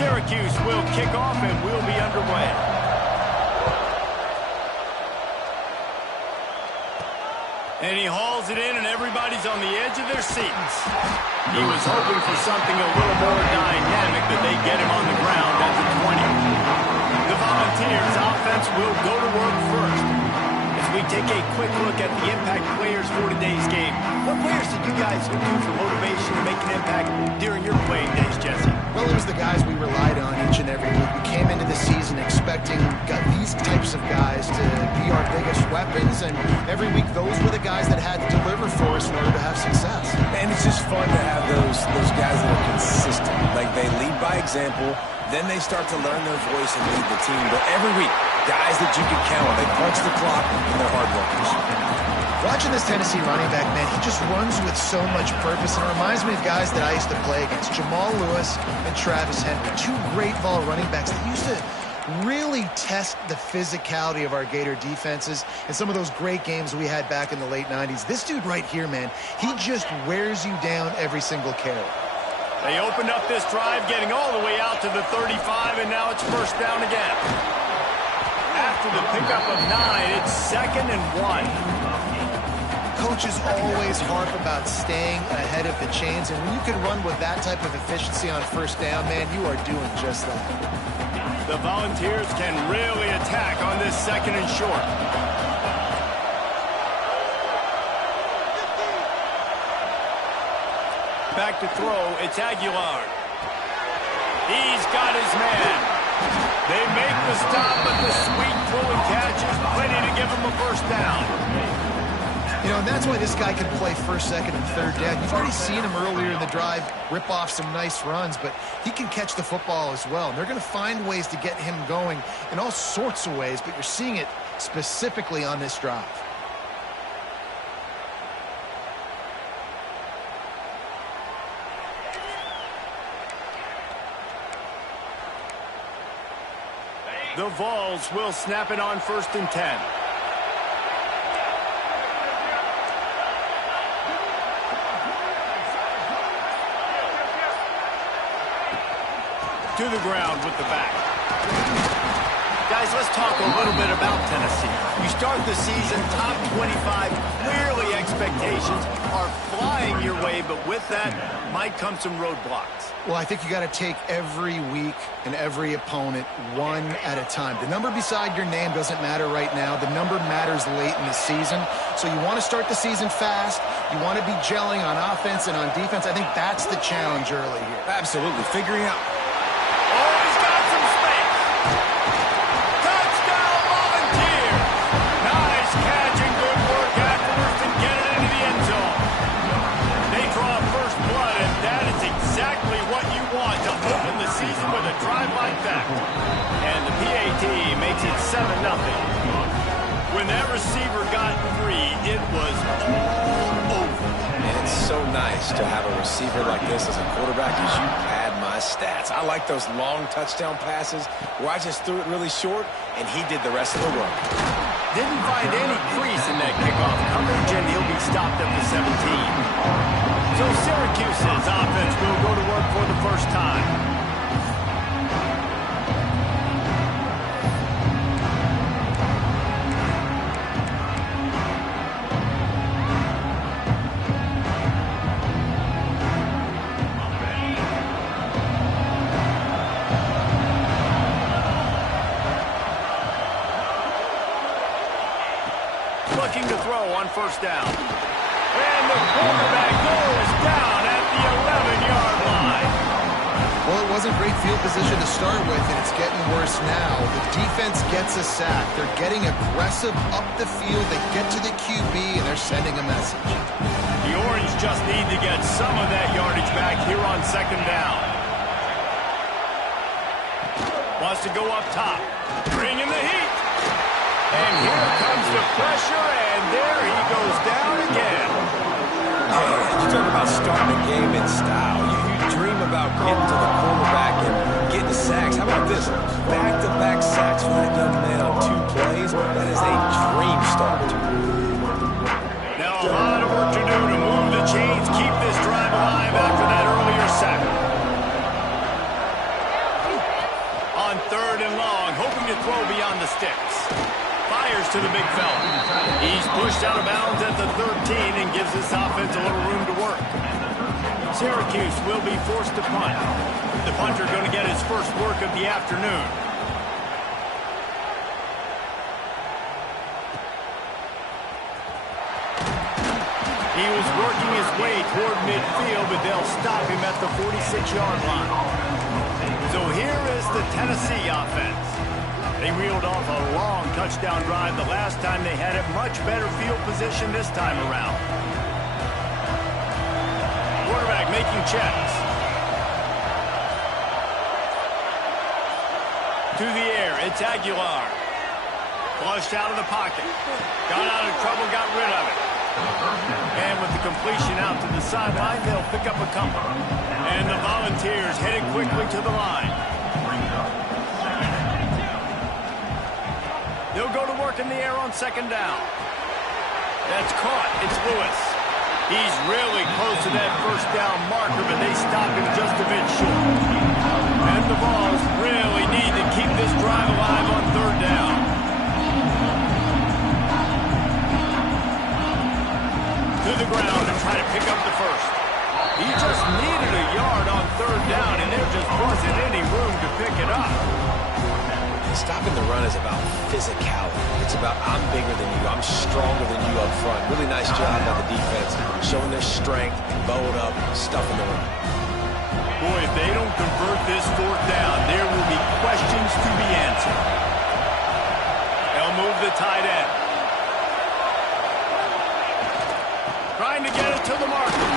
Syracuse will kick off and we'll be underway. And he hauls it in, and everybody's on the edge of their seats. He was hoping for something a little more dynamic, but they get him on the ground at the 20. The Volunteers offense will go to work first. As we take a quick look at the impact players for today's game, what players did you guys look to for motivation to make an impact during your playing days, Jesse? Well, it was the guys we relied on each and every week. We came into the season expecting these types of guys to be our biggest weapons, and every week those were the guys that had to deliver for us in order to have success. And it's just fun to have those guys that are consistent. Like, they lead by example, then they start to learn their voice and lead the team. But every week, guys that you can count on, they punch the clock and they're hard workers. Watching this Tennessee running back, man, he just runs with so much purpose. And it reminds me of guys that I used to play against, Jamal Lewis and Travis Henry, two great Vol running backs that used to really test the physicality of our Gator defenses and some of those great games we had back in the late 90s. This dude right here, man, he just wears you down every single carry. They opened up this drive, getting all the way out to the 35, and now it's first down again. After the pickup of 9, it's 2nd and 1. Coaches always harp about staying ahead of the chains, and when you can run with that type of efficiency on first down, man, you are doing just that. The Volunteers can really attack on this 2nd and short. Back to throw, it's Aguilar. He's got his man. They make the stop, but the sweet throw and catch is plenty to give him a first down. You know, and that's why this guy can play first, second, and third down. You've already seen him earlier in the drive rip off some nice runs, but he can catch the football as well. And they're going to find ways to get him going in all sorts of ways, but you're seeing it specifically on this drive. The Vols will snap it on 1st and 10. To the ground with the back. Guys, let's talk a little bit about Tennessee. You start the season top 25. Clearly expectations are flying your way, but with that might come some roadblocks. Well, I think you got to take every week and every opponent one at a time. The number beside your name doesn't matter right now. The number matters late in the season. So you want to start the season fast. You want to be gelling on offense and on defense. I think that's the challenge early here. Absolutely. Figuring out. Oh, he's got some space. Touchdown, Volunteers. Nice catch and good work afterwards to get it into the end zone. They draw first blood, and that is exactly what you want to open the season with a drive like that. And the PAT makes it 7-0. When that receiver got free, it was all over. And it's so nice to have a receiver like this as a quarterback as you pad my stats. I like those long touchdown passes where I just threw it really short, and he did the rest of the work. Didn't find any crease in that kickoff coverage, and he'll be stopped at the 17. So Syracuse's offense will go to work for the first time. Looking to throw on first down. And the quarterback goes down at the 11-yard line. Well, it wasn't great field position to start with, and it's getting worse now. The defense gets a sack. They're getting aggressive up the field. They get to the QB, and they're sending a message. The Orange just need to get some of that yardage back here on second down. Wants to go up top. Bringing the heat. And here comes the pressure, and there he goes down again. Hey, you talk about starting a game in style. You dream about getting to the quarterback and getting sacks. How about this? Back-to-back sacks for that young man on 2 plays. That is a dream start. Now a lot of work to do to move the chains, keep this drive alive after that earlier sack. throw beyond the sticks. Fires to the big fella. He's pushed out of bounds at the 13 and gives this offense a little room to work. Syracuse will be forced to punt. The punter going to get his first work of the afternoon. He was working his way toward midfield, but they'll stop him at the 46-yard line. So here is the Tennessee offense. They reeled off a long touchdown drive the last time they had a much better field position this time around. Quarterback making checks. To the air, it's Aguilar. Flushed out of the pocket. Got out of trouble, got rid of it. And with the completion out to the sideline, they'll pick up a couple. And the Volunteers headed quickly to the line. They'll go to work in the air on second down. That's caught. It's Lewis. He's really close to that first down marker, but they stop him just a bit short. And the Vols really need to keep this drive alive on third down. To the ground and try to pick up the first. He just needed a yard on third down, and there just wasn't any room to pick it up. Stopping the run is about physicality. It's about I'm bigger than you, I'm stronger than you up front. Really nice job by the defense, showing their strength, bowed up, stuffing the run. Boy, if they don't convert this fourth down, there will be questions to be answered. They'll move the tight end. Trying to get it to the marker.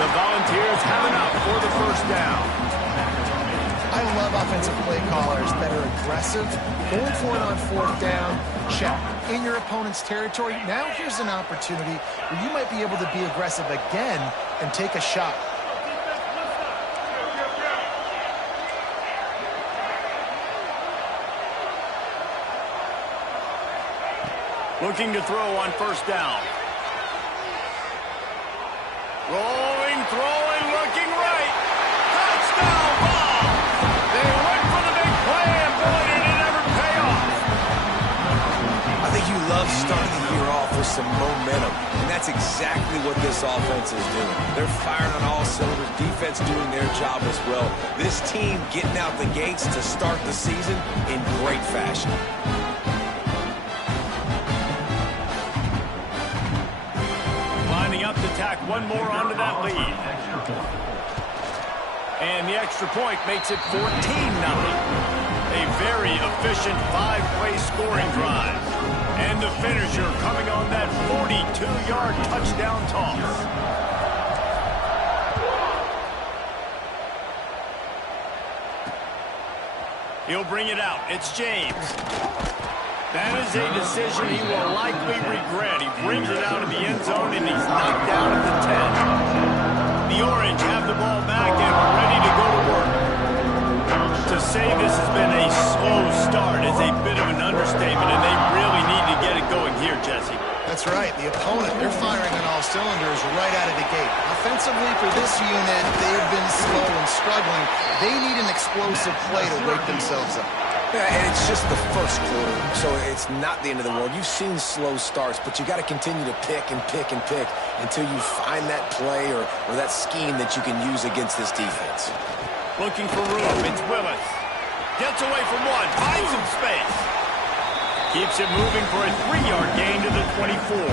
The Volunteers have enough for the first down. I love offensive play callers that are aggressive. Going for it on fourth down, check. In your opponent's territory, now here's an opportunity where you might be able to be aggressive again and take a shot. Looking to throw on first down. Rolling, throwing, looking right. Touchdown, ball! They went for the big play, and boy, did it ever pay off. I think you love starting the year off with some momentum, and that's exactly what this offense is doing. They're firing on all cylinders, defense doing their job as well. This team getting out the gates to start the season in great fashion. Up to tack one more onto that lead. And the extra point makes it 14-0. A very efficient five-play scoring drive. And the finisher coming on that 42-yard touchdown toss. He'll bring it out. It's James. That is a decision he will likely regret. He brings it out of the end zone, and he's knocked down at the 10. The Orange have the ball back and ready to go to work. To say this has been a slow start is a bit of an understatement, and they really need to get it going here, Jesse. That's right. The opponent, they're firing on all cylinders right out of the gate. Offensively, for this unit, they've been slow and struggling. They need an explosive play to wake themselves up. Yeah, and it's just the first quarter, so it's not the end of the world. You've seen slow starts, but you got to continue to pick and pick and pick until you find that play or that scheme that you can use against this defense. Looking for room. It's Willis. Gets away from one. Finds some space. Keeps it moving for a 3-yard gain to the 24.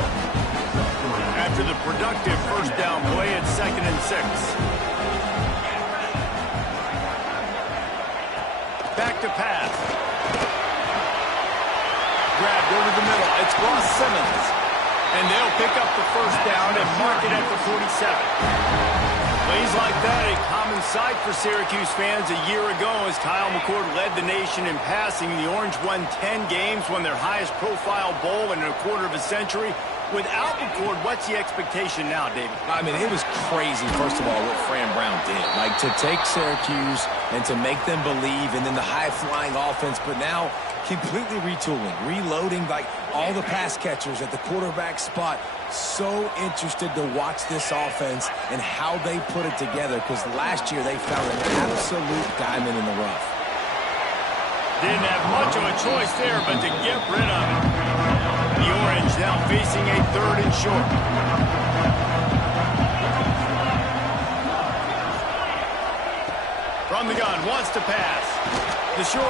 After the productive first down play, it's 2nd and 6. Back to pass. Grabbed over the middle. It's Ross Simmons. And they'll pick up the first down and mark it at the 47. Plays like that, a common sight for Syracuse fans a year ago as Kyle McCord led the nation in passing. The Orange won 10 games, won their highest profile bowl in a quarter of a century. Without McCord, what's the expectation now, David? I mean, it was crazy, first of all, what Fran Brown did. Like, to take Syracuse and to make them believe, and then the high-flying offense, but now completely retooling, reloading, like, all the pass catchers at the quarterback spot. So interested to watch this offense and how they put it together, because last year they found an absolute diamond in the rough. Didn't have much of a choice there, but to get rid of it. The Orange now facing a 3rd and short. From the gun, wants to pass. The short.